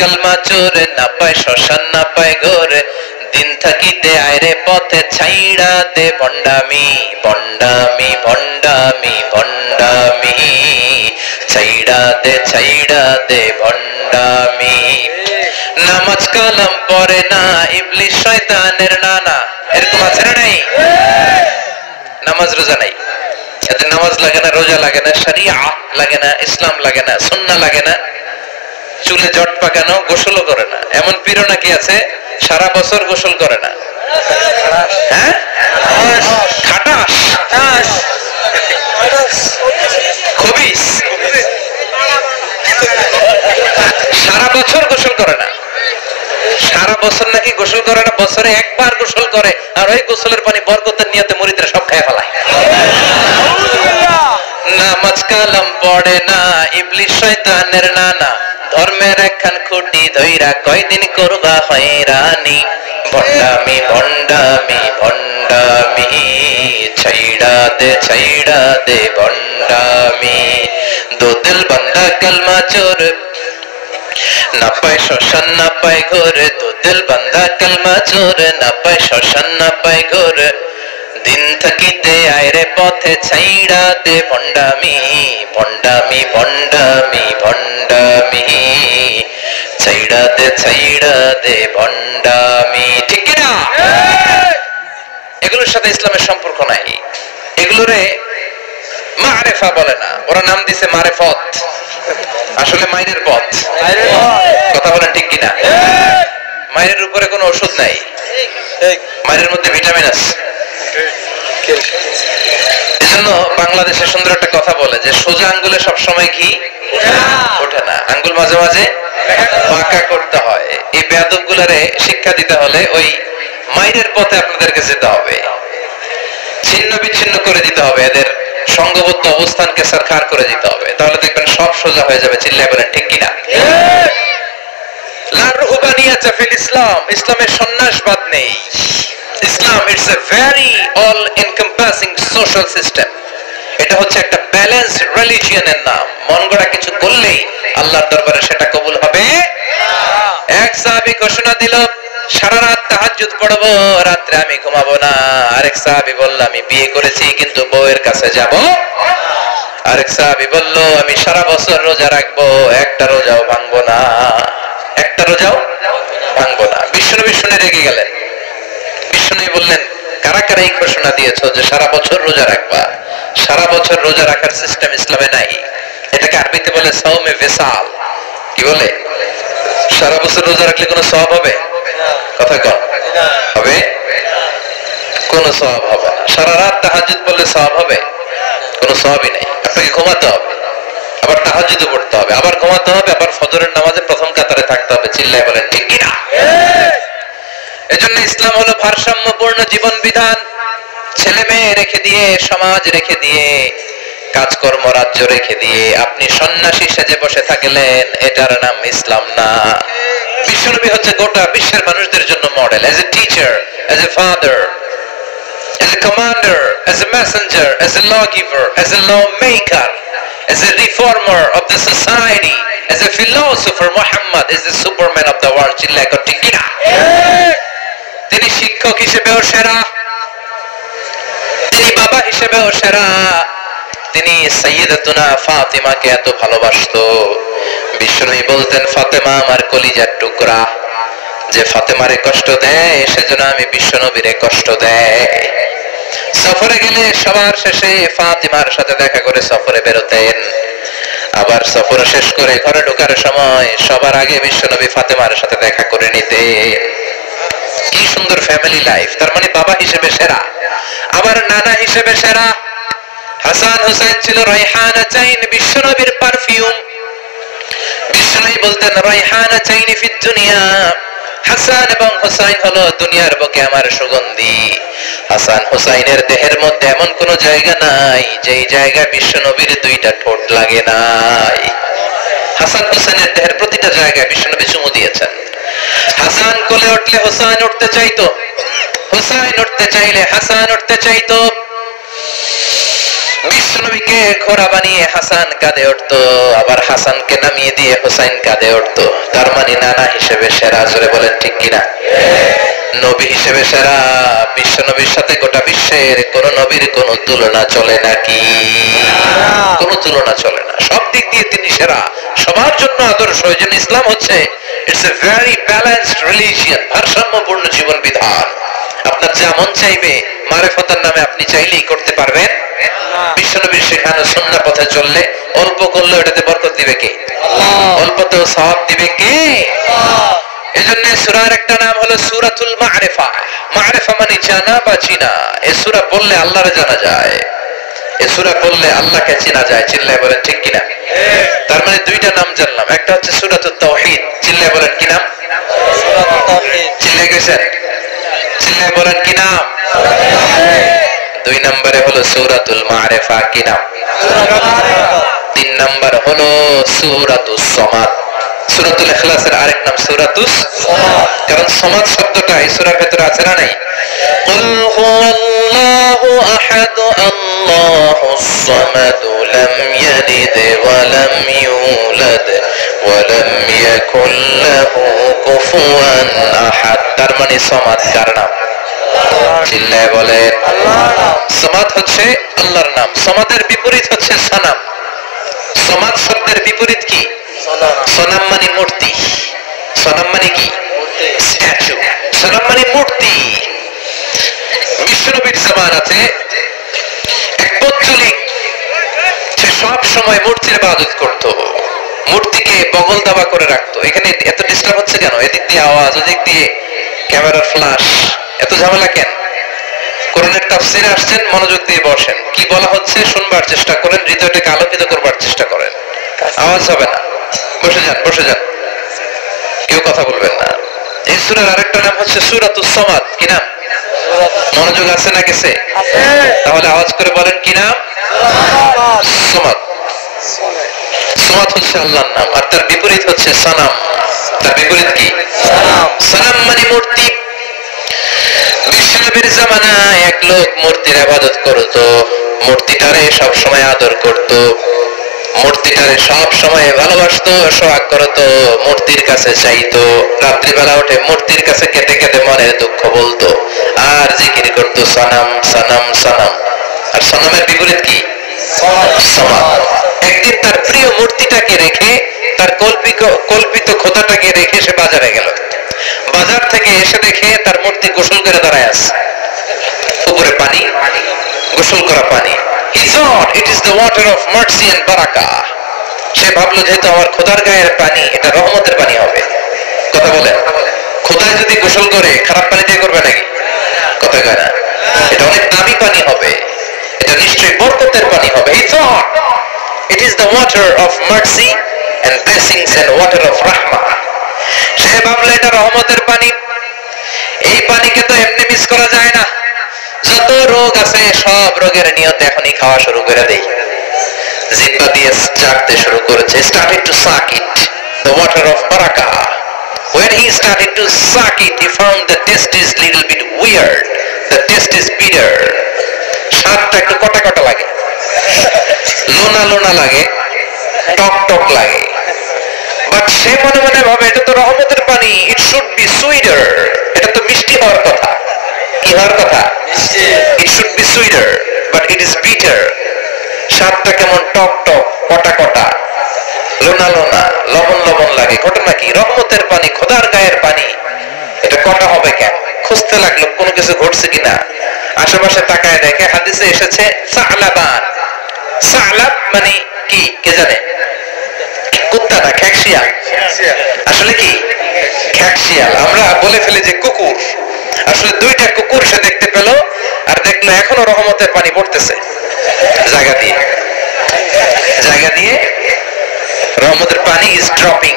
কালমা চোর, না পায় শ্মশান না পায় ঘোর, দিন থাকিতে আয়রে পথে ছাইড়া দে ভণ্ডামি ভণ্ডামি ভণ্ডামি ভণ্ডামি, ছাইড়া দে ভণ্ডামি। নামাজ কালাম পড়ে না ইবলিস শয়তানের নানা, এরকম আছে না নাই? নামাজ রোজা নাই, এতে নামাজ লাগে না, রোজা লাগে না, শরিয়া লাগে না, ইসলাম লাগে না, সুন্নাহ লাগে না, চুলে জট পাকানো, গোসলও করে না। এমন পীর নাকি আছে সারা বছর গোসল করে না। হ্যাঁ, খাটাস খবিস, সারা বছর গোসল করে না। সারা বছর নাকি গোসল করে না, বছরে একবার গোসল করে, আর ওই গোসলের পানি বরকতের নিয়তে মুরিদরা সব খায় ফেলায়। নামাজ কালাম পড়ে না ইবলিস শয়তানের নানা, ধর্মের একখান খুঁটি ধইরা কয়দিন করবা হয়রানি, ভণ্ডামি ভণ্ডামি ভণ্ডামি, ছাইড়া দে ভণ্ডামি। দো দিল বান্দা কালমা চোর, না পায় শ্মশান না পায় ঘোর, দো দিল বান্দা কালমা চোর, না পায় শ্মশান না পায় ঘোর, দিন থাকিতে আয়রে পথে ছাইড়া দে ভণ্ডামি ভণ্ডামি ভণ্ডামি ভণ্ডামি, ছাইড়া দে ভণ্ডামি। ঠিক কিনা? এগুলোর সাথে ইসলামের সম্পর্ক নাই, এগুলোরে মারেফা বলে না, ওরা নাম দিছে মারেফত, আসলে মাইরের পথ। কথা বলেন ঠিক কিনা? মাইরের উপরে কোনো ওষুধ নাই, মাইরের মধ্যে ভিটামিন আছে। এজন্য বাংলাদেশে সুন্দর একটা কথা বলে যে সোজা আঙ্গুলে সবসময় ঘি ওঠে না, আঙ্গুল মাঝে মাঝে বাঁকা করতে হয়। এই বেয়াদব গুলারে শিক্ষা দিতে হলে ওই মাইরের পথে আপনাদেরকে যেতে হবে, ছিন্ন বিচ্ছিন্ন করে দিতে হবে, এদের সংঘবদ্ধ অবস্থানকে সরকার করে দিতে হবে, তাহলে দেখবেন সব সোজা হয়ে যাবে। চিল্লায় বলেন ঠিক কিনা? লা রুহবানিয়াতা ফিল ইসলাম, ইসলামের সন্ন্যাসবাদ নেই। ইসলাম it's a very all encompassing social system. এটা হচ্ছে একটা ব্যালেন্সড রিলিজিয়নের নাম। মন গড়া কিছু করলেই আল্লাহর দরবারে সেটা কবুল হবে না। এক সাহাবী ঘোষণা দিল, সারা রাত তাহাজ্জুদ পড়বো, রাত্রে আমি ঘুমাবো না। আরেক সাহাবী বলল, আমি বিয়ে করেছি কিন্তু বউয়ের কাছে যাব। আরেক সাহাবী বলল, আমি সারা বছর রোজা রাখবো, একটা রোজাও ভাঙবো না, একটা রোজাও ভাঙবো না। বিশ্বনবী শুনে রেগে গেলেন। বিশ্বনবী বললেন, কারা কারা এই ঘোষণা দিয়েছো যে সারা বছর রোজা রাখবা? সারা বছর রোজা রাখার সিস্টেম ইসলামে নাই। এটাকে আরবিতে বলে সাওমে ভিসাল। কি বলে? সারা বছর রোজা রাখলে কোনো সওয়াব হবে? কথা কন, হবে? কোনো সওয়াব হবে না। সারা রাত তাহাজ্জুদ পড়লে সওয়াব হবে? কোনো সওয়াবই নাই। আপনাকে ঘুমাতে হবে, আবার তাহাজ্জুদও পড়তে হবে, আবার ঘুমাতে হবে, আবার ফজরের নামাজে প্রথম কাতারে থাকতে হবে। চিল্লায় বলেন ঠিক কিনা? এজন্য ইসলাম হলো ভারসাম্যপূর্ণ জীবন বিধান। ছেলে মেয়ে রেখে দিয়ে, সমাজ রেখে দিয়ে, কাজকর্ম রাজ্য রেখে দিয়ে আপনি সন্ন্যাসী সেজে বসে থাকলেন, এটার নাম ইসলাম না। বিশ্বনবী হচ্ছে গোটা বিশ্বের মানুষদের জন্য model, as a teacher, as a father, as a commander, as a messenger, as a lawgiver, as a lawmaker, as a reformer of the society, as a philosopher. Muhammad is the superman of the world. চিল্লায় কোন ঠিক কিনা? তিনি শিক্ষক হিসেবেও সেরা, তিনি বাবা হিসেবেও সেরা। তিনি সাইয়্যিদাতুনা ফাতিমাকে এত ভালোবাসতো, বিশ্বনবী বলতেন, ফাতেমা আমার কলিজার টুকরা, যে ফাতেমারে কষ্ট দেয় সেজন্য আমি বিশ্বনবীরে কষ্ট দেয়। সফরে গেলে সবার শেষে ফাতিমার সাথে দেখা করে সফরে বেরোতেন, আবার সফর শেষ করে ঘরে ঢোকার সময় সবার আগে বিশ্বনবী ফাতেমার সাথে দেখা করে নিতেন। কি সুন্দর ফ্যামিলি লাইফ। তার মানে বাবা হিসেবে সেরা, আবার নানা হিসেবে সেরা। হাসান হোসেন ছিল রাইহানাতাইন, বিশ্বনবীর পারফিউম। বিশ্বনবী বলতেন, রাইহানাতাইন ফিদ দুনিয়া, হাসান এবং হুসাইন হলো দুনিয়ার বুকে আমার সুগন্ধি। হাসান হুসাইনের দেহের মধ্যে এমন কোন জায়গা নাই যেই জায়গায় বিশ্বনবীর দুইটা ঠোঁট লাগে নাই। হাসান হুসাইনের দেহের প্রতিটা জায়গায় বিশ্বনবী চুমু দিয়েছেন। হাসান কোলে উঠলে হুসাইন উঠতে চাইতো, হুসাইন উঠতে চাইলে হাসান উঠতে চাইতো। বিশ্বনবী হুসাইনকে ঘোড়া বানিয়ে হাসান কাঁধে উঠতো, আবার হাসানকে নামিয়ে দিয়ে হুসাইন কাঁধে উঠতো। তার মানে নানা হিসেবে সেরা। জোরে বলেন ঠিক কিনা? নবী হিসেবে সেরা। বিশ্ব নবীর সাথে গোটা বিশ্বের কোন নবীর কোন তুলনা চলে নাকি? কোন তুলনা চলে না। সব দিক দিয়ে তিনি সেরা, সবার জন্য আদর্শ। এই জন্য ইসলাম হচ্ছে it's a very balanced religion, ভারসাম্যপূর্ণ জীবন বিধান। আপনার যা মন চাইবে মারিফতের নামে আপনি চাইলেই করতে পারবেন না। বিশ্বনবীর শেখানো সুন্নাহ পথে চললে অল্প করলে ওটাতে বরকত দিবে কে? আল্লাহ। অল্পতেও সওয়াব দিবে কে? আল্লাহ। এজন্য সূরার একটা নাম হলো সূরাতুল মারিফা। মারিফা মানে জানা বা চিনা। এই সূরা পড়লে আল্লাহরে জানা যায়, এই সূরা পড়লে আল্লাহকে চেনা যায়। চিল্লায় বলেন ঠিক কিনা? তার মানে দুইটা নাম জানলাম। একটা হচ্ছে সূরাতুত তাওহীদ। চিল্লায় বলেন কি নাম? সূরাতুত তাওহীদ। চিল্লায় গেছেন? চিল্লায় বলেন কি নাম? দুই নম্বরে হলো সূরাতুল মারিফা। কি নাম? তিন নম্বর হলো সূরাতুস সামাদ। সূরাতুল ইখলাসের আরেক নাম সূরাতুস সামাদ, কারণ সামাদ শব্দটা এই সূরার ভিতরে আছে না নাই? কুল হুয়াল্লাহু আহাদ আল্লাহুস সামাদ লাম ইয়ালিদ ওয়া লাম ইউলাদ ওয়া লাম ইয়াকুল লাহু কুফুয়ান আহাদ। তার মানে সামাদ কার নাম? চিল্লায় বলেন আল্লাহর নাম। সামাদ হচ্ছে আল্লাহর নাম। সামাদের বিপরীত হচ্ছে সানাম। সামাদ শব্দের বিপরীত কি? সনাম মানে মূর্তি। সনাম মানে কি? স্ট্যাচু। সনাম মানে মূর্তি। বিশ্বনবীর জামানাতে এক পৌত্তলিক, সে সব সময় মূর্তির ইবাদত করত, মূর্তিকে বগল দাবা করে রাখতো। এখানে এত ডিস্টার্ব হচ্ছে কেন? এদিক দিয়ে আওয়াজ, ওদিক দিয়ে ক্যামেরার ফ্ল্যাশ, এত ঝামেলা কেন? কোরআনের তাফসীরে আসছেন, মনোযোগ দিয়ে বসেন। কি বলা হচ্ছে শুনবার চেষ্টা করেন, হৃদয়টাকে আলোকিত করবার চেষ্টা করেন। আওয়াজ হবে না, বসে যান, বসে যান, কেউ কথা বলবেন না। এই সূরার আরেকটা নাম হচ্ছে সূরাতুস সামাদ। কি নাম? মনোযোগ আছে না গেছে? তাহলে আওয়াজ করে বলেন কি নাম? সামাদ। সামাদ হচ্ছে আল্লাহর নাম, আর তার বিপরীত হচ্ছে সানাম। তার বিপরীত কি? সানাম। সানাম মানে মূর্তি। বিশ্বনবীর জামানায় এক লোক মূর্তির ইবাদত করত, মূর্তিটারে সব সময় আদর করত, মূর্তিটারে সব সময় ভালোবাসতো, সোহাগ করতো, মূর্তির কাছে চাইতো। রাত্রিবেলা উঠে মূর্তির কাছে কেঁদে কেঁদে মনের দুঃখ বলতো, আর জিকির করতো সনম সনম সনম। আর সনমের বিপরীত কি? সামাদ। একদিন তার প্রিয় মূর্তিটাকে রেখে, তার কল্পিত খোদাটাকে রেখে সে বাজারে গেল। বাজার থেকে এসে দেখে তার মূর্তি গোসল করে দাঁড়ায় আছে, উপরে পানি, গোসল করা পানি। He thought it is the water of mercy and barakah. সে ভাবলো যেহেতু আমার খোদার গায়ের পানি, এটা রহমতের পানি হবে। কথা বলেন, খোদায় যদি গোসল করে খারাপ পানি দিয়ে করবে নাকি? কথা কয় না, এটা অনেক দামি পানি হবে, এটা নিশ্চয়ই বরকতের পানি হবে। He thought it is the water of mercy and blessings and water of rahmah. সে ভাবলো এটা রহমতের পানি, এই পানিকে তো এমনি মিস করা যায় না। যত রোগ আছে সব রোগের নিয়তে এখনই খাওয়া শুরু করে দেই। জিহ্বা দিয়ে চাটতে শুরু করেছে, started to suck it, the water of barakah. When he started to suck it, he found the taste is little bit weird, the taste is bitter. স্বাদটা একটু কটা কটা লাগে, লোনা লোনা লাগে, টক টক লাগে। বাট সে মনে মনে ভাবে এটা তো রহমতের পানি, it should be sweeter, এটা তো মিষ্টি হওয়ার কথা। কি হওয়ার কথা? It should be sweeter, but it is bitter. স্বাদটা কেমন টক টক, কটা কটা, লোনা লোনা, লবণ লবণ লাগে। ঘটনা কি? রহমতের পানি, খোদার গায়ের পানি, এটা কটা হবে কেন? খুঁজতে লাগলো কোনো কিছু ঘটছে কিনা। আশেপাশে তাকায় দেখে হাদিসে এসেছে সালাবান। সালাব মানে কি কে জানে? কুত্তা না, খ্যাকশিয়াল। আসলে কি? খ্যাকশিয়াল। আমরা বলে ফেলি যে কুকুর, আসলে দুইটা কুকুর সে দেখতে পেল, আর দেখলো এখনো রহমতের পানি পড়তেছে জায়গা দিয়ে, জায়গা দিয়ে রহমতের পানি ইজ ড্রপিং।